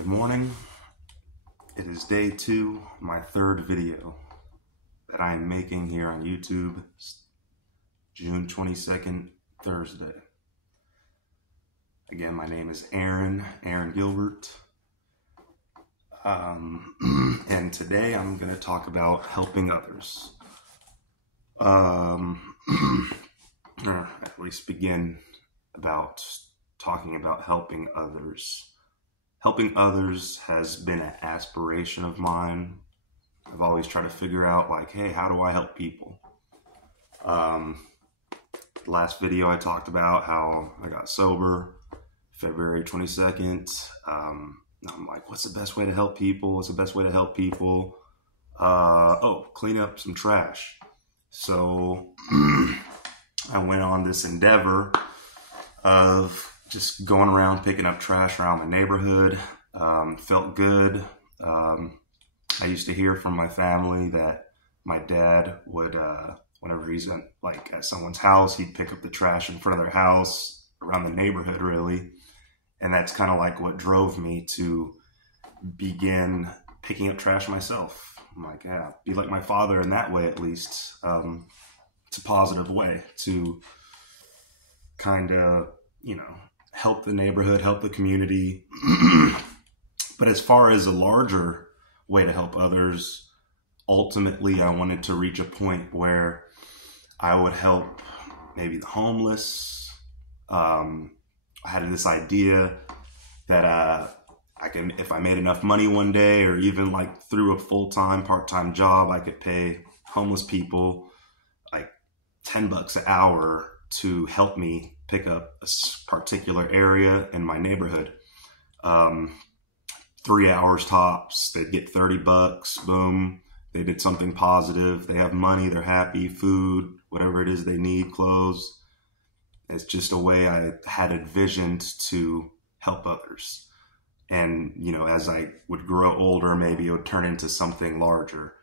Good morning. It is day 2, my third video that I am making here on YouTube. June 22nd, Thursday. Again, my name is Aaron Gilbert. And today I'm going to talk about helping others. Or at least begin about talking about helping others. Helping others has been an aspiration of mine. I've always tried to figure out, like, hey, how do I help people? Last video I talked about how I got sober, February 22nd. I'm like, what's the best way to help people? What's the best way to help people? Clean up some trash. So I went on this endeavor of just going around picking up trash around the neighborhood. Felt good. I used to hear from my family that my dad would, whenever he's at someone's house, he'd pick up the trash in front of their house, around the neighborhood really. And that's kind of like what drove me to begin picking up trash myself. I'm like, yeah, be like my father in that way, at least. It's a positive way to kind of, help the neighborhood, help the community. But as far as a larger way to help others, ultimately I wanted to reach a point where I would help maybe the homeless. I had this idea that if I made enough money one day, or even like through a full-time, part-time job, I could pay homeless people like $10 an hour to help me pick up a particular area in my neighborhood. 3 hours tops, they'd get $30, boom. They did something positive. They have money, they're happy, food, whatever it is they need, clothes. It's just a way I had envisioned to help others. And, as I would grow older, maybe it would turn into something larger.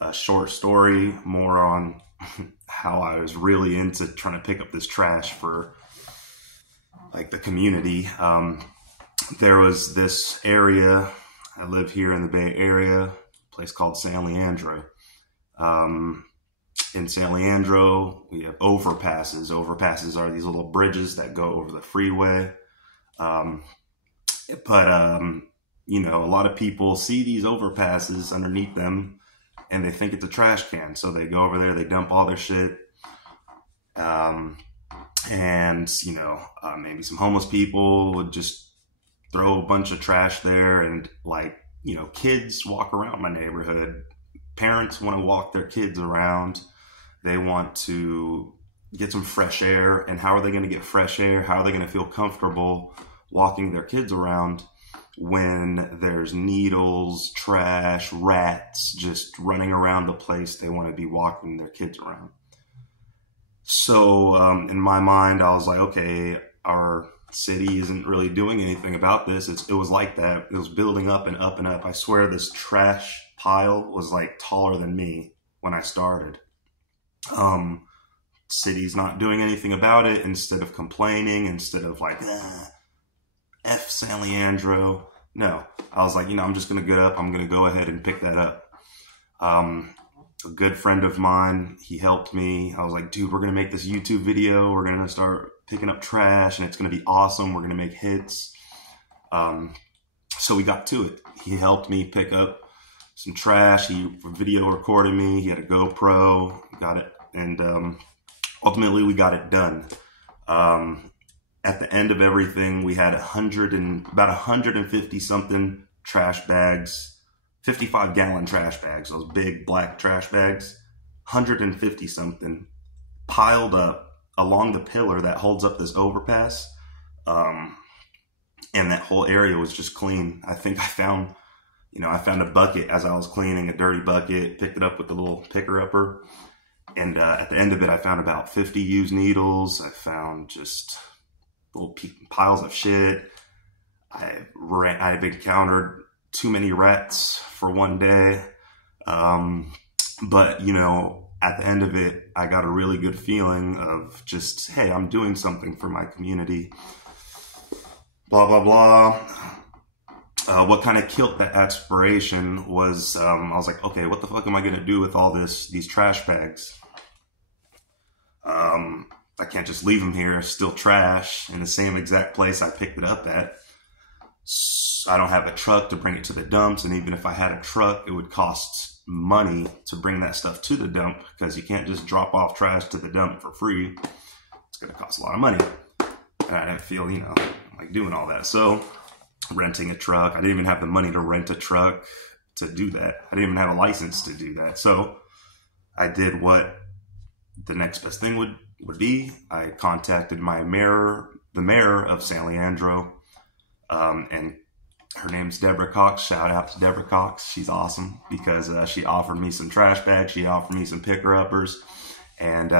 A short story, more on how I was really into trying to pick up this trash for like the community. There was this area, I live here in the Bay Area, a place called San Leandro. In San Leandro, we have overpasses. Overpasses are these little bridges that go over the freeway. A lot of people see these overpasses underneath them and they think it's a trash can. So they go over there, they dump all their shit. Maybe some homeless people would just throw a bunch of trash there, and kids walk around my neighborhood. Parents want to walk their kids around. They want to get some fresh air. And how are they going to get fresh air? How are they going to feel comfortable walking their kids around when there's needles, trash, rats just running around the place they want to be walking their kids around? So in my mind, I was like, okay, our city isn't really doing anything about this. It was like that. It was building up and up and up. I swear this trash pile was like taller than me when I started. City's not doing anything about it. Instead of complaining, instead of like, F San Leandro. No, I was like, I'm just going to get up. I'm going to go ahead and pick that up. A good friend of mine, he helped me. I was like, dude, we're going to make this YouTube video. We're going to start picking up trash and it's going to be awesome. We're going to make hits. So we got to it. He helped me pick up some trash. He video recorded me. He had a GoPro, got it. And ultimately we got it done. At the end of everything, we had about 150 something trash bags, 55-gallon trash bags, those big black trash bags, 150 something piled up along the pillar that holds up this overpass. And that whole area was just clean. I think I found a bucket as I was cleaning, a dirty bucket, picked it up with the little picker-upper. And at the end of it, I found about 50 used needles. I found just little piles of shit. I've encountered too many rats for one day. But at the end of it, I got a really good feeling of just, hey, I'm doing something for my community. Blah, blah, blah. what kind of killed that aspiration was I was like, okay, what the fuck am I going to do with all these trash bags? I can't just leave them here, still trash, in the same exact place I picked it up at. So I don't have a truck to bring it to the dumps, and even if I had a truck, it would cost money to bring that stuff to the dump, because you can't just drop off trash to the dump for free. It's going to cost a lot of money. And I didn't feel, like doing all that. So renting a truck, I didn't even have the money to rent a truck to do that. I didn't even have a license to do that. So I did what the next best thing would be. I contacted the mayor of San Leandro, and her name's Deborah Cox. Shout out to Deborah Cox. She's awesome, because she offered me some trash bags. She offered me some picker-uppers, and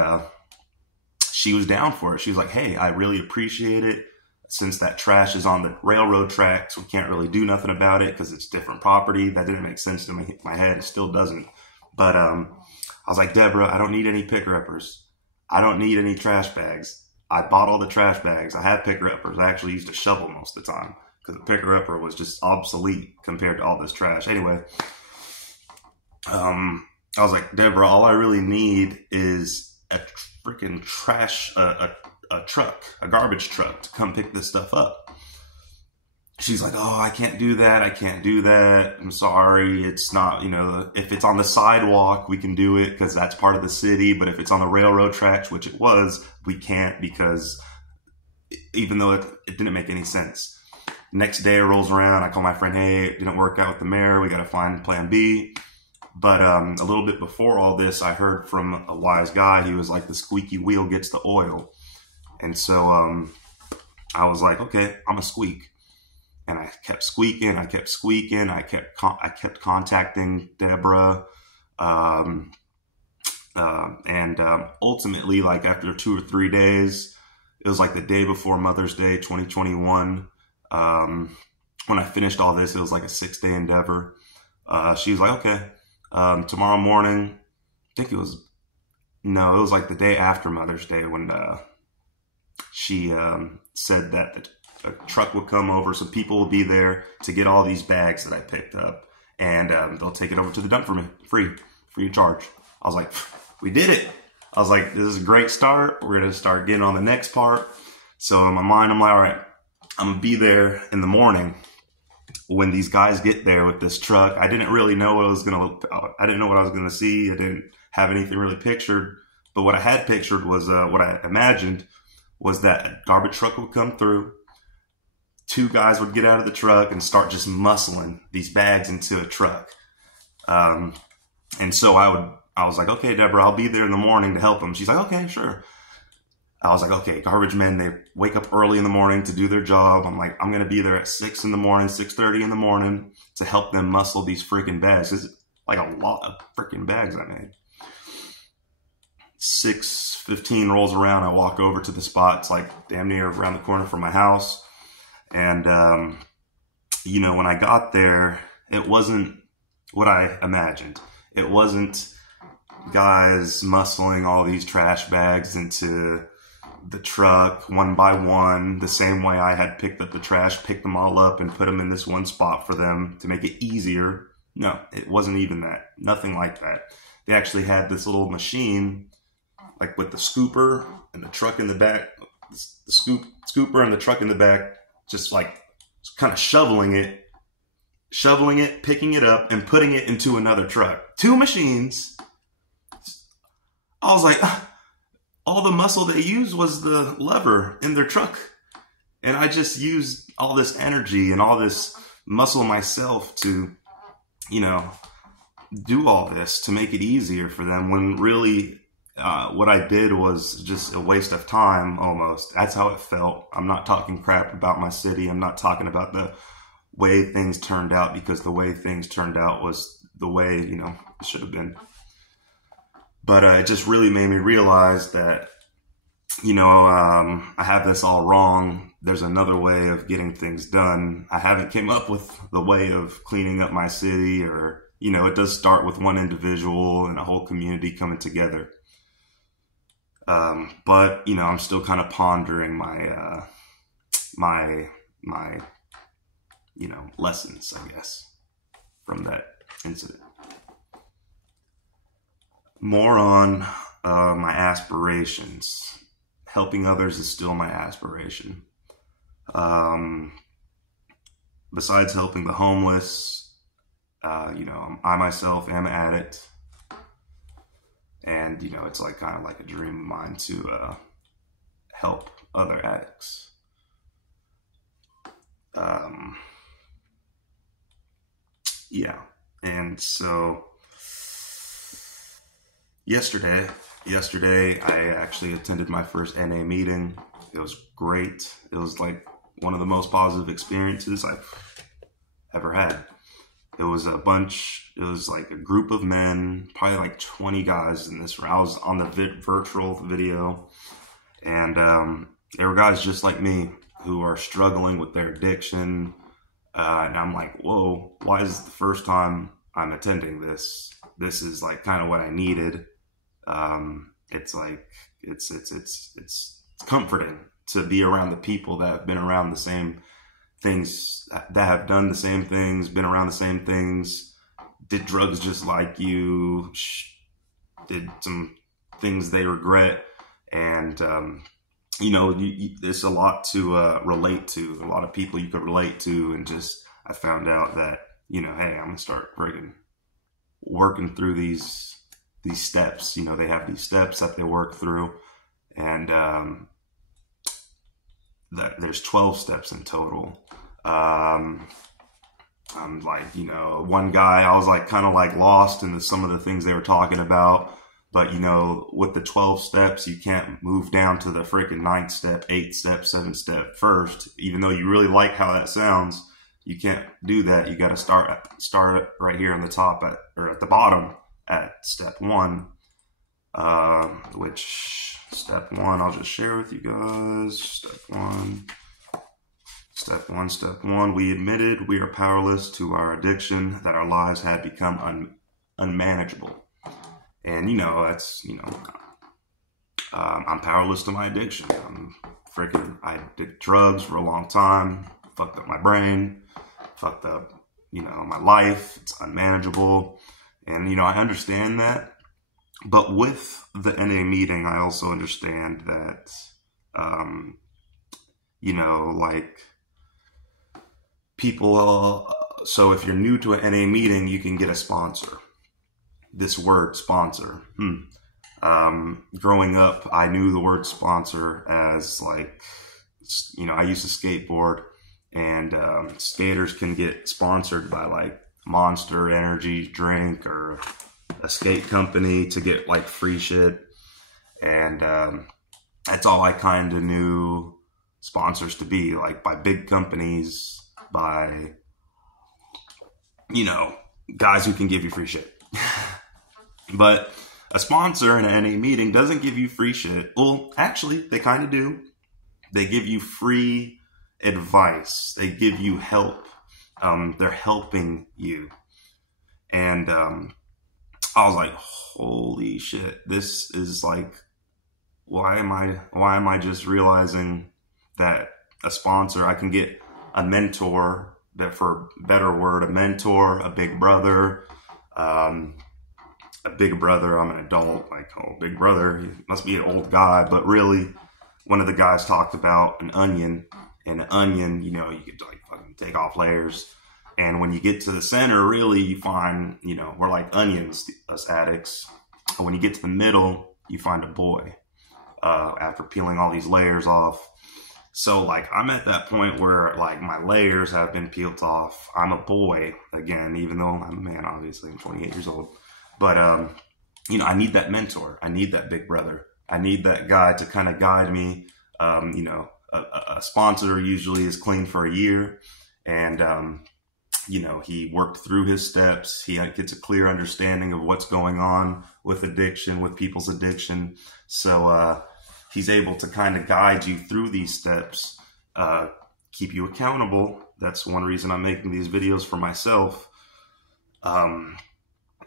she was down for it. She was like, hey, I really appreciate it. Since that trash is on the railroad tracks, we can't really do nothing about it because it's different property. That didn't make sense to my head. It still doesn't. But I was like, Deborah, I don't need any picker-uppers. I don't need any trash bags. I bought all the trash bags. I had picker-uppers. I actually used a shovel most of the time, because the picker-upper was just obsolete compared to all this trash. Anyway, I was like, Deborah, all I really need is a freaking trash, a truck, a garbage truck to come pick this stuff up. She's like, oh, I can't do that. I can't do that. I'm sorry. It's not, if it's on the sidewalk, we can do it because that's part of the city. But if it's on the railroad tracks, which it was, we can't, because even though it didn't make any sense. Next day it rolls around. I call my friend, hey, it didn't work out with the mayor. We got to find plan B. But a little bit before all this, I heard from a wise guy. He was like, the squeaky wheel gets the oil. And so I was like, okay, I'm a squeak. And I kept squeaking. I kept squeaking. I kept contacting Deborah. And ultimately, like after 2 or 3 days, it was like the day before Mother's Day, 2021. When I finished all this, it was like a 6-day endeavor. She was like, okay, tomorrow morning, it was like the day after Mother's Day when she said that a truck would come over, so people will be there to get all these bags that I picked up, and they'll take it over to the dump for me, free of charge. I was like, we did it. I was like, this is a great start. We're going to start getting on the next part. So in my mind, I'm like, all right, I'm going to be there in the morning when these guys get there with this truck. I didn't really know what I was going to look. I didn't know what I was going to see. I didn't have anything really pictured. But what I had pictured was what I imagined was that a garbage truck would come through. 2 guys would get out of the truck and start just muscling these bags into a truck. And so I was like, okay, Deborah, I'll be there in the morning to help them. She's like, okay, sure. I was like, okay, garbage men, they wake up early in the morning to do their job. I'm like, I'm going to be there at 6 in the morning, 6:30 in the morning to help them muscle these freaking bags. It's like a lot of freaking bags I made. 6:15 rolls around. I walk over to the spot. It's like damn near around the corner from my house. And, when I got there, it wasn't what I imagined. It wasn't guys muscling all these trash bags into the truck one by one, the same way I had picked up the trash, picked them all up and put them in this one spot for them to make it easier. No, it wasn't even that. Nothing like that. They actually had this little machine, like with the scooper and the truck in the back, the scooper and the truck in the back, just like kind of shoveling it, picking it up, and putting it into another truck. 2 machines. I was like, all the muscle they used was the lever in their truck. And I just used all this energy and all this muscle myself to, do all this to make it easier for them, when really what I did was just a waste of time almost. That's how it felt. I'm not talking crap about my city. I'm not talking about the way things turned out, because the way things turned out was the way, it should have been. But it just really made me realize that, I have this all wrong. There's another way of getting things done. I haven't came up with the way of cleaning up my city, or, it does start with one individual and a whole community coming together. But, I'm still kind of pondering my lessons, I guess, from that incident. More on my aspirations. Helping others is still my aspiration. Besides helping the homeless, I myself am an addict. And, it's like kind of like a dream of mine to help other addicts. Yeah. And so yesterday I actually attended my first NA meeting. It was great. It was like one of the most positive experiences I've ever had. It was like a group of men, probably like 20 guys in this room. I was on the virtual video, and there were guys just like me who are struggling with their addiction. And I'm like, whoa, why is it the first time I'm attending this? This is like kind of what I needed. It's like, it's comforting to be around the people that have been around the same things, that have done the same things, been around the same things, did drugs just like you, did some things they regret. And, there's a lot to relate to, a lot of people you could relate to. And just, I found out that, hey, I'm going to start working through these steps. They have these steps that they work through. And there's 12 steps in total. I'm like, one guy, I was like kind of like lost in some of the things they were talking about. But, with the 12 steps, you can't move down to the freaking 9th step, 8th step, 7th step first. Even though you really like how that sounds, you can't do that. You got to start right here on the top or at the bottom at step 1. Which step 1, I'll just share with you guys. Step 1, we admitted we are powerless to our addiction, that our lives had become unmanageable. And, I'm powerless to my addiction. I did drugs for a long time, fucked up my brain, fucked up, my life. It's unmanageable. And, I understand that. But with the NA meeting, I also understand that, people, so if you're new to an NA meeting, you can get a sponsor. This word sponsor. Growing up, I knew the word sponsor as like, I used to skateboard, and skaters can get sponsored by like Monster Energy drink or a skate company to get like free shit. And that's all I kind of knew sponsors to be, like by big companies, by, guys who can give you free shit. But a sponsor in any meeting doesn't give you free shit. Well, actually, they kind of do. They give you free advice. They give you help. They're helping you. And I was like, holy shit, this is like, why am I just realizing that a sponsor, I can get a mentor, that for a better word, a mentor, a big brother, I'm an adult, like, oh, big brother, he must be an old guy. But really, one of the guys talked about an onion, and an onion, you could like fucking take off layers. And when you get to the center, really, you find, we're like onions, us addicts. And when you get to the middle, you find a boy, after peeling all these layers off. So like, I'm at that point where like my layers have been peeled off. I'm a boy again, even though I'm a man, obviously. I'm 28 years old. But, I need that mentor. I need that big brother. I need that guy to kind of guide me. A sponsor usually is clean for a year. And, he worked through his steps. He gets a clear understanding of what's going on with addiction, with people's addiction. So he's able to kind of guide you through these steps, keep you accountable. That's one reason I'm making these videos for myself.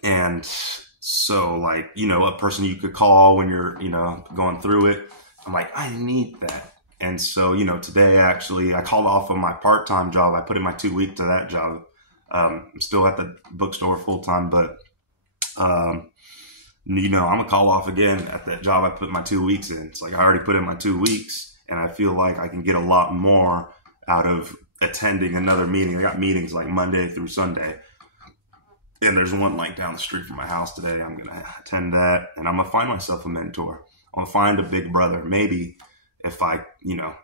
And so like, a person you could call when you're, going through it. I'm like, I need that. And so, you know, today actually I called off of my part-time job. I put in my 2 weeks to that job. I'm still at the bookstore full-time, but, you know, I'm gonna call off again at that job I put my 2 weeks in. It's like I already put in my 2 weeks, and I feel like I can get a lot more out of attending another meeting. I got meetings like Monday through Sunday, and there's one like down the street from my house today. I'm gonna attend that, and I'm gonna find myself a mentor. I'm gonna find a big brother. Maybe if I, you know,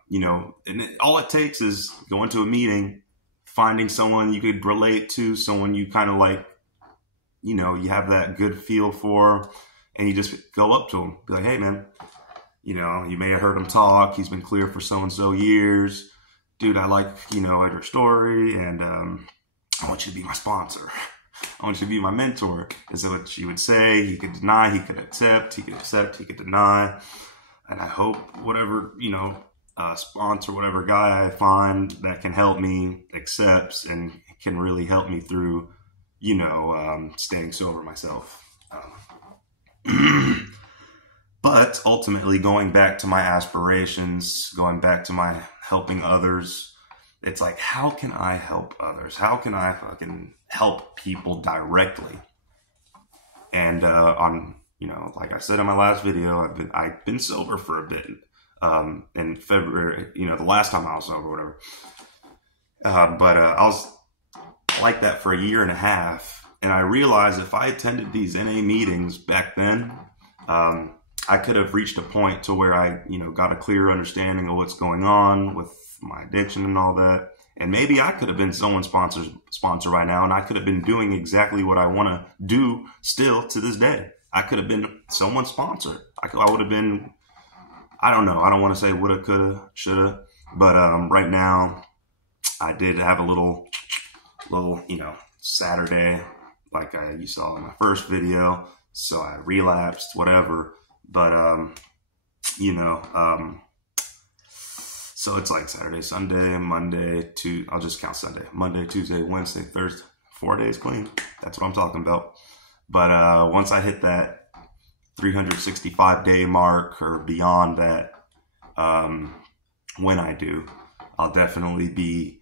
and all it takes is going to a meeting, finding someone you could relate to, someone you kind of like, you know, you have that good feel for, and you just go up to him, be like, hey man, you know, you may have heard him talk. He's been clear for so-and-so years. Dude, I like, you know, your story, and I want you to be my sponsor. I want you to be my mentor. Is what you would say. He could deny, he could accept, he could deny. And I hope whatever, you know, sponsor, whatever guy I find that can help me accepts and can really help me through, you know, staying sober myself. But ultimately, going back to my aspirations, going back to my helping others, it's like, how can I help others? How can I fucking help people directly? And on, you know, like I said in my last video, I've been sober for a bit. In February, you know, the last time I was sober, whatever. But I was like that for a year and a half, and I realized if I attended these NA meetings back then, I could have reached a point to where I, you know, got a clear understanding of what's going on with my addiction and all that. And maybe I could have been someone's sponsor right now, and I could have been doing exactly what I want to do still to this day. I could have been someone's sponsor. I would have been, I don't know. I don't want to say woulda, coulda, shoulda, but right now I did have a little, you know, Saturday, like you saw in my first video. So I relapsed, whatever. But, you know, so it's like Saturday, Sunday, Monday, I'll just count Sunday, Monday, Tuesday, Wednesday, Thursday, 4 days clean. That's what I'm talking about. But once I hit that 365 day mark or beyond that, when I do, I'll definitely be,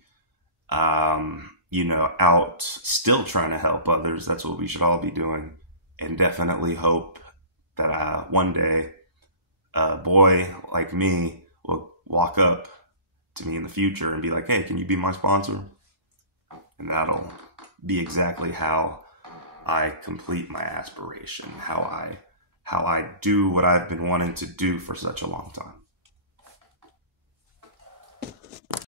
you know, out still trying to help others. That's what we should all be doing. And definitely hope that one day a boy like me will walk up to me in the future and be like, hey, can you be my sponsor? And that'll be exactly how I complete my aspiration, how I do what I've been wanting to do for such a long time.